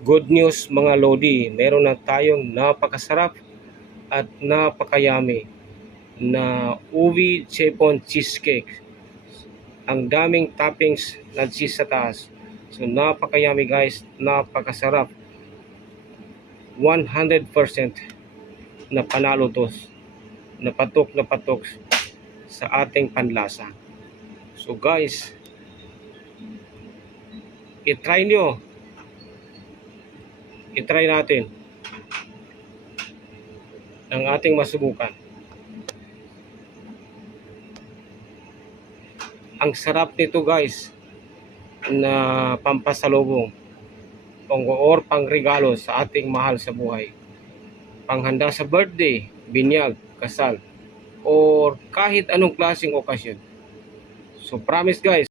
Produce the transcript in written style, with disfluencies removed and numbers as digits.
Good news mga Lodi, meron na tayong napakasarap at napakayami na ubi chiffon cheesecake. Ang daming toppings na cheese sa taas. So napakayami guys, napakasarap. 100% na panalo to, na patok sa ating panlasa. So guys, i-try nyo. I-try natin ang ating masubukan. Ang sarap nito guys, na pampasalubong or pangregalo sa ating mahal sa buhay. Panghanda sa birthday, binyag, kasal, or kahit anong klaseng okasyon. So promise guys,